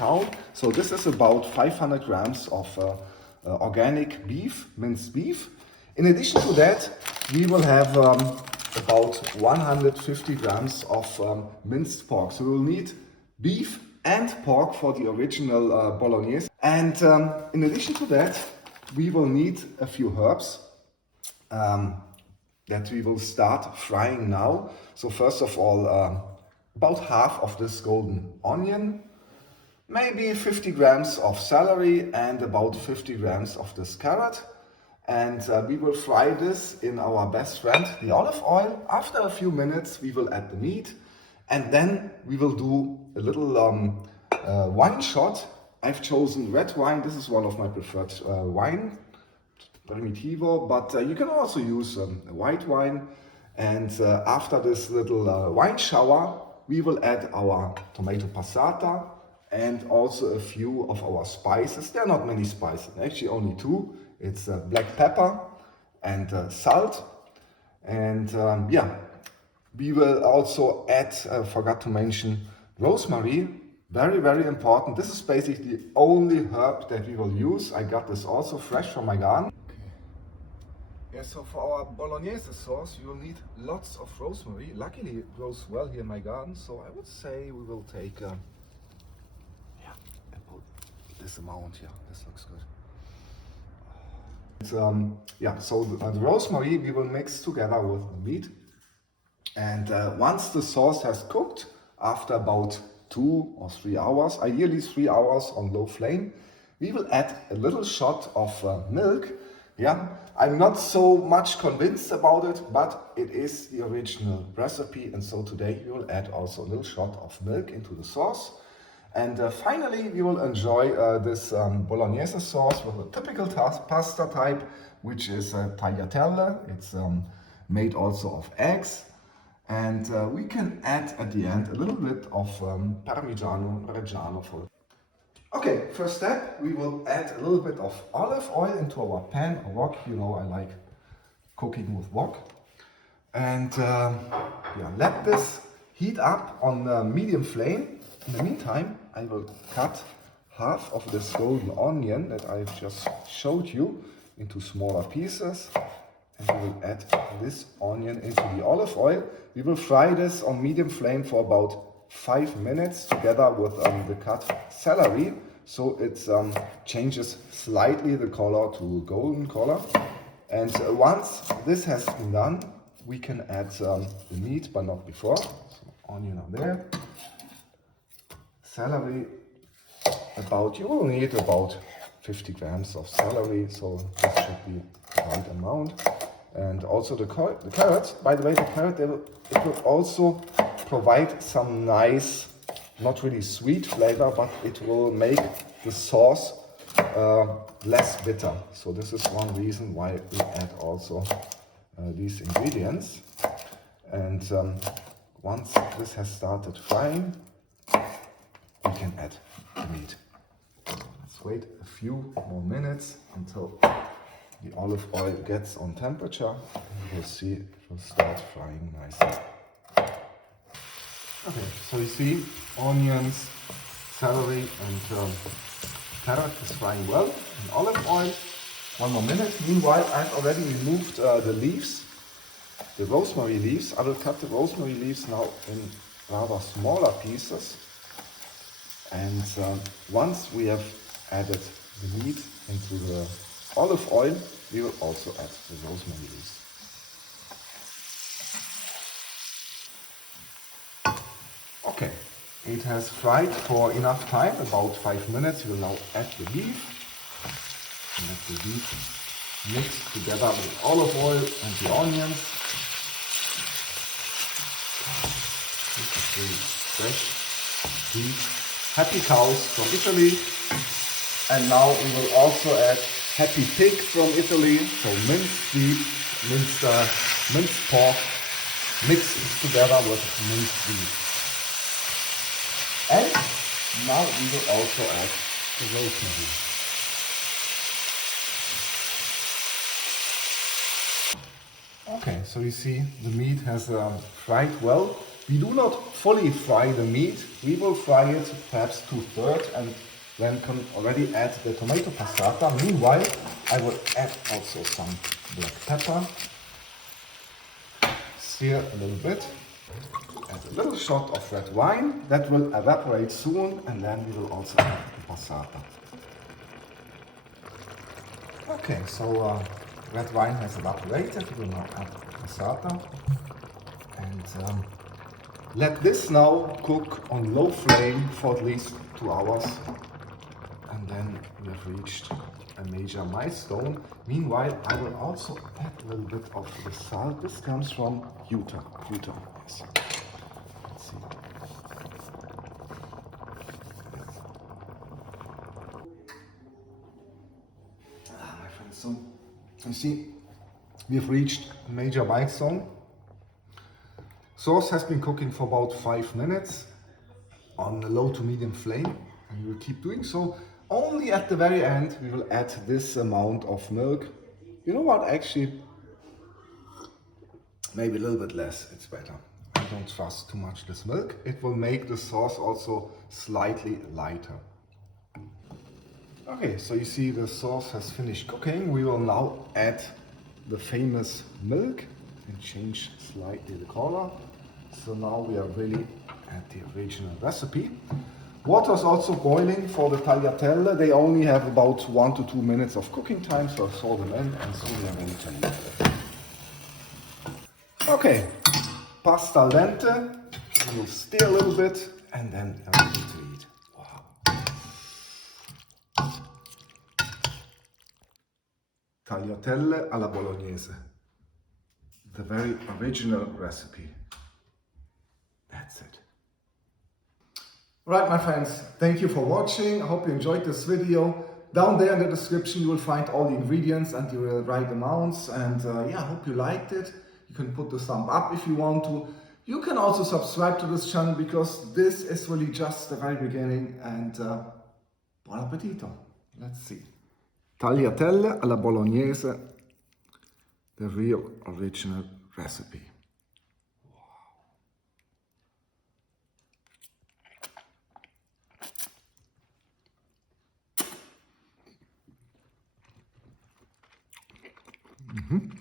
cow. So this is about 500 grams of organic beef, minced beef. In addition to that, we will have about 150 grams of minced pork. So we will need beef and pork for the original bolognese. And in addition to that, we will need a few herbs that we will start frying now. So first of all, about half of this golden onion, maybe 50 grams of celery and about 50 grams of this carrot. And we will fry this in our best friend, the olive oil. After a few minutes, we will add the meat. And then we will do a little wine shot. I've chosen red wine. This is one of my preferred wine, Primitivo, but you can also use white wine. And after this little wine shower, we will add our tomato passata and also a few of our spices. There are not many spices, actually only two. It's black pepper and salt. And yeah, we will also add, forgot to mention, rosemary. Very, very important. This is basically the only herb that we will use. I got this also fresh from my garden. Yeah, so for our bolognese sauce, you will need lots of rosemary. Luckily, it grows well here in my garden, so I would say we will take about this amount here. This looks good. Yeah, so the rosemary we will mix together with the meat. And once the sauce has cooked, after about 2 or 3 hours, ideally 3 hours on low flame, we will add a little shot of milk. Yeah, I'm not so much convinced about it, but it is the original recipe. And so today we will add also a little shot of milk into the sauce. And finally, we will enjoy this bolognese sauce with a typical pasta type, which is tagliatelle. It's made also of eggs. And we can add at the end a little bit of Parmigiano Reggiano for it. Okay, first step, we will add a little bit of olive oil into our pan or wok. You know, I like cooking with wok. And yeah, let this heat up on medium flame. In the meantime, I will cut half of this golden onion that I've just showed you into smaller pieces. And we will add this onion into the olive oil. We will fry this on medium flame for about 5 minutes together with the cut celery, so it changes slightly the color to golden color. And once this has been done, we can add the meat, but not before. So onion on there, celery. You will need about 50 grams of celery, so this should be the right amount. And also the carrots. By the way, the carrot, it will also provide some nice, not really sweet flavor, but it will make the sauce less bitter. So this is one reason why we add also these ingredients. And once this has started frying, we can add the meat. Let's wait a few more minutes until the olive oil gets on temperature. You will see it will start frying nicely. Okay, so you see onions, celery and carrot is frying well in olive oil. 1 more minute. Meanwhile, I've already removed the leaves, the rosemary leaves. I will cut the rosemary leaves now in rather smaller pieces. And once we have added the meat into the olive oil, we will also add the rosemary leaves. Okay, it has fried for enough time, about 5 minutes. We will now add the beef. Let the beef mix together with olive oil and the onions. This is really fresh beef. Happy cows from Italy. And now we will also add happy pig from Italy. So minced beef, minced pork mixed together with minced beef. And now we will also add the rosemary. Okay, so you see the meat has fried well. We do not fully fry the meat. We will fry it perhaps 2/3 and then can already add the tomato passata. Meanwhile, I will add also some black pepper. Sear a little bit. Add a little shot of red wine. That will evaporate soon, and then we will also add the passata. Okay, so red wine has evaporated. We will now add the passata. And let this now cook on low flame for at least 2 hours. And then we have reached a major milestone. Meanwhile, I will also add a little bit of the salt. This comes from Utah. Yes. Let's see. My friends, so you see, we've reached a major milestone. Sauce has been cooking for about 5 minutes on a low to medium flame, and we will keep doing so. Only at the very end we will add this amount of milk. You know what, actually maybe a little bit less, it's better. I don't trust too much this milk. It will make the sauce also slightly lighter. Okay, so you see the sauce has finished cooking. We will now add the famous milk and change slightly the color. So now we are really at the original recipe. Water is also boiling for the tagliatelle. They only have about 1 to 2 minutes of cooking time, so I throw them in and soon we are ready to eat. Okay, pasta al dente. We will stir a little bit and then we are ready to eat. Wow. Tagliatelle alla bolognese. The very original recipe. That's it. Right, my friends, thank you for watching. I hope you enjoyed this video. Down there in the description you will find all the ingredients and the right amounts, and yeah, I hope you liked it. You can put the thumb up if you want to. You can also subscribe to this channel because this is really just the very beginning, and buon appetito. Let's see. Tagliatelle alla bolognese, the real original recipe. Mm-hmm.